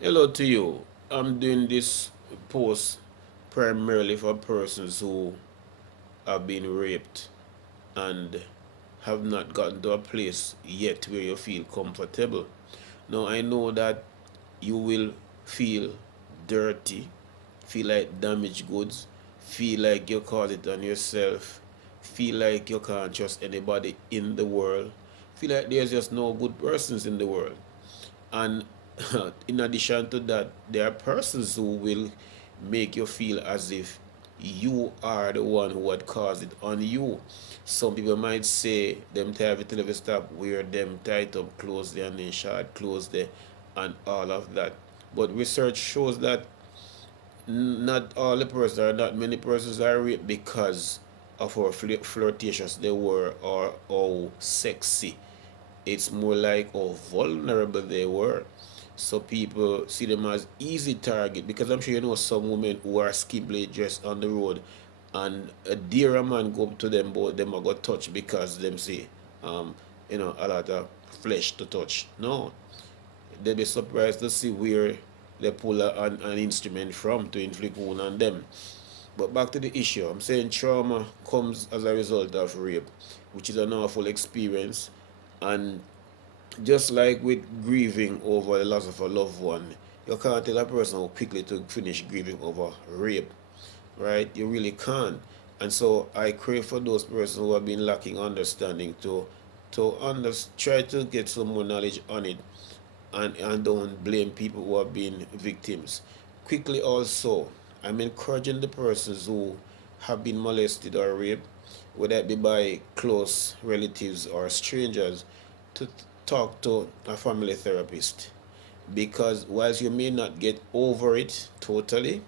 Hello to you. I'm doing this post primarily for persons who have been raped and have not gotten to a place yet where you feel comfortable. Now, I know that you will feel dirty, feel like damaged goods, feel like you caused it on yourself, feel like you can't trust anybody in the world, feel like there's just no good persons in the world. And in addition to that, there are persons who will make you feel as if you are the one who had caused it on you. Some people might say them tie it till you stop, wear them tight up close there and then short close there and all of that. But research shows that not all the persons or not many persons are raped because of how flirtatious they were or how sexy. It's more like how vulnerable they were. So people see them as easy target because I'm sure you know some women who are skimpily dressed on the road and a dear man go up to them but them are go touch because them see um a lot of flesh to touch. No. They'll be surprised to see where they pull an instrument from to inflict wound on them. But back to the issue, I'm saying trauma comes as a result of rape, which is an awful experience. And just like with grieving over the loss of a loved one, you can't tell a person how quickly to finish grieving over rape, right? You really can't. And so I crave for those persons who have been lacking understanding to try to get some more knowledge on it and don't blame people who have been victims. Quickly also, I'm encouraging the persons who have been molested or raped, whether it be by close relatives or strangers, to talk to a family therapist. Because whilst you may not get over it totally,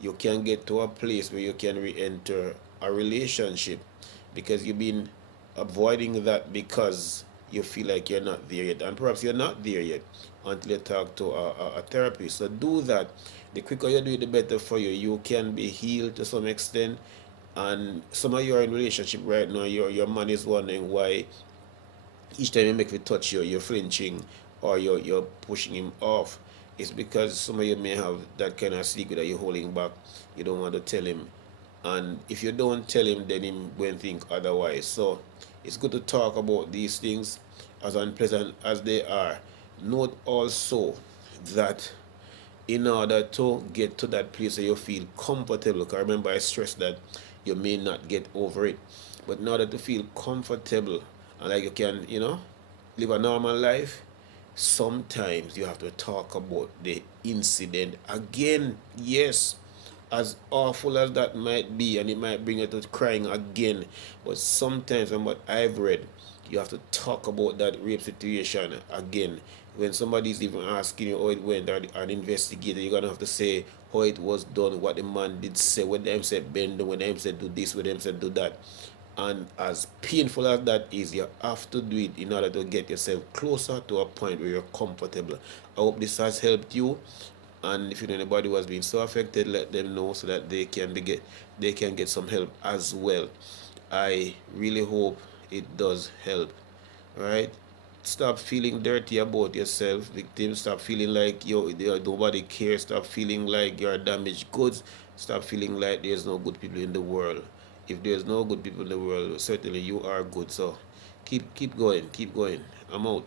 you can get to a place where you can re-enter a relationship because you've been avoiding that because you feel like you're not there yet, and perhaps you're not there yet until you talk to a therapist. So do that. The quicker you do it, the better for you. You can be healed to some extent, and some of you are in relationship right now. Your man is wondering why each time you make me touch you, you're flinching or you're pushing him off. It's because some of you may have that kind of secret that you're holding back. You don't want to tell him. And if you don't tell him, then him will think otherwise. So it's good to talk about these things as unpleasant as they are. Note also that in order to get to that place where you feel comfortable, because remember I stressed that you may not get over it, but in order to feel comfortable and like you can, live a normal life, sometimes you have to talk about the incident again. Yes, as awful as that might be, and it might bring you to crying again, but sometimes from what I've read, you have to talk about that rape situation again. When somebody's even asking you how it went, or an investigator, you're gonna have to say how it was done, what the man did say, when them said bend, when them said do this, when them said do that. And as painful as that is, you have to do it in order to get yourself closer to a point where you're comfortable. I hope this has helped you. And if you know anybody who has been so affected, let them know so that they can get some help as well. I really hope it does help. Right? Stop feeling dirty about yourself, victim. Stop feeling like nobody cares. Stop feeling like you're damaged goods. Stop feeling like there's no good people in the world. If there's no good people in the world, certainly you are good. So keep going, keep going. I'm out.